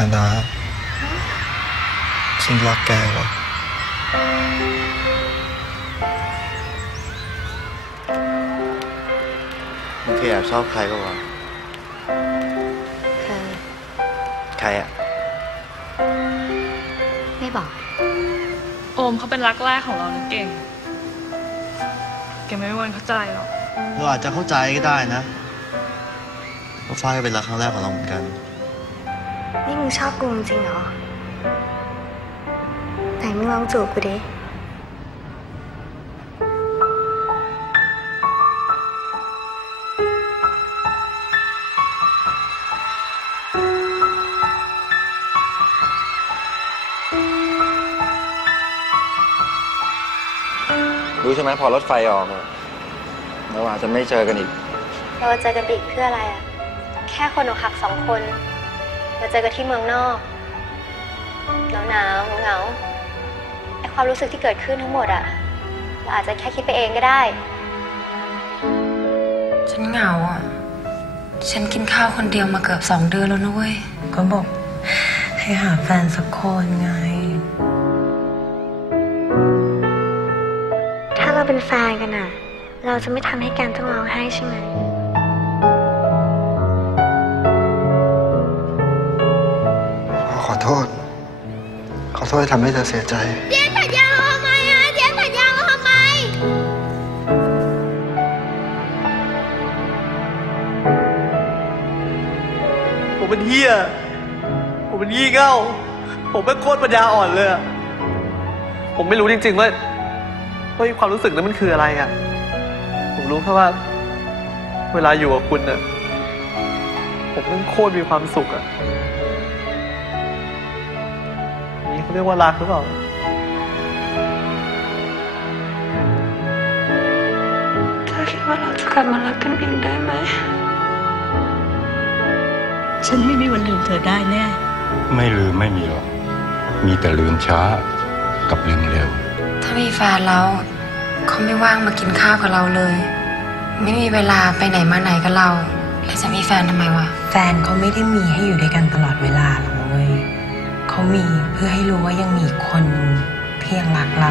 นาดาฉันรักแกว่ะมึงเคยแอบชอบใครปะวะเคยใครอะไม่บอก โอมเขาเป็นรักแรกของเรานะเก่งแกไม่มีวันเข้าใจหรอก เราอาจจะเข้าใจก็ได้นะว่าฟ้าก็เป็นรักครั้งแรกของเราเหมือนกัน นี่มึงชอบกูจริงเหรอ ไหนมึงลองจูบกูดิรู้ใช่ไหมพอรถไฟออกอะเราอาจจะไม่เจอกันอีก เราจะเจอกันอีกเพื่ออะไรอะแค่คนอกหักสองคน มาเจอกันที่เมืองนอกหนาวหนาวเหงาๆไอความรู้สึกที่เกิดขึ้นทั้งหมดอะเราอาจจะแค่คิดไปเองก็ได้ ฉันเหงาอะ ฉันกินข้าวคนเดียวมาเกือบสองเดือนแล้วนะเว้ย ก็บอก ให้หาแฟนสักคนไง ถ้าเราเป็นแฟนกันอะเราจะไม่ทำให้การต้องร้องไห้ใช่ไหม โทษ ขอโทษที่ทำให้เธอเสียใจผมเป็นเฮียผมเป็นยี่เง่า ผมเป็นโคตรปัญญาอ่อนเลยอะผมไม่รู้จริงๆว่าว่าความรู้สึกนั้นมันคืออะไรอะผมรู้แค่ว่า เวลาอยู่กับคุณอะผมมันโคตรมีความสุขอะ เขาเรียกว่ารักหรือเปล่าเธอคิดว่าเราจะกลับมารักกันอีกได้ไหม ฉันไม่มีวันลืมเธอได้แน่ ไม่ลืมไม่มีหรอก มีแต่ลืมช้ากับลืมเร็ว ถ้ามีแฟนแล้วเขาไม่ว่างมากินข้าวกับเราเลย ไม่มีเวลาไปไหนมาไหนกับเรา แล้วจะมีแฟนทำไมวะ แฟนเขาไม่ได้มีให้อยู่ด้วยกันตลอดเวลาหรอกนะเว้ย เขามีเพื่อให้รู้ว่ายังมีคนเพียังรักเรา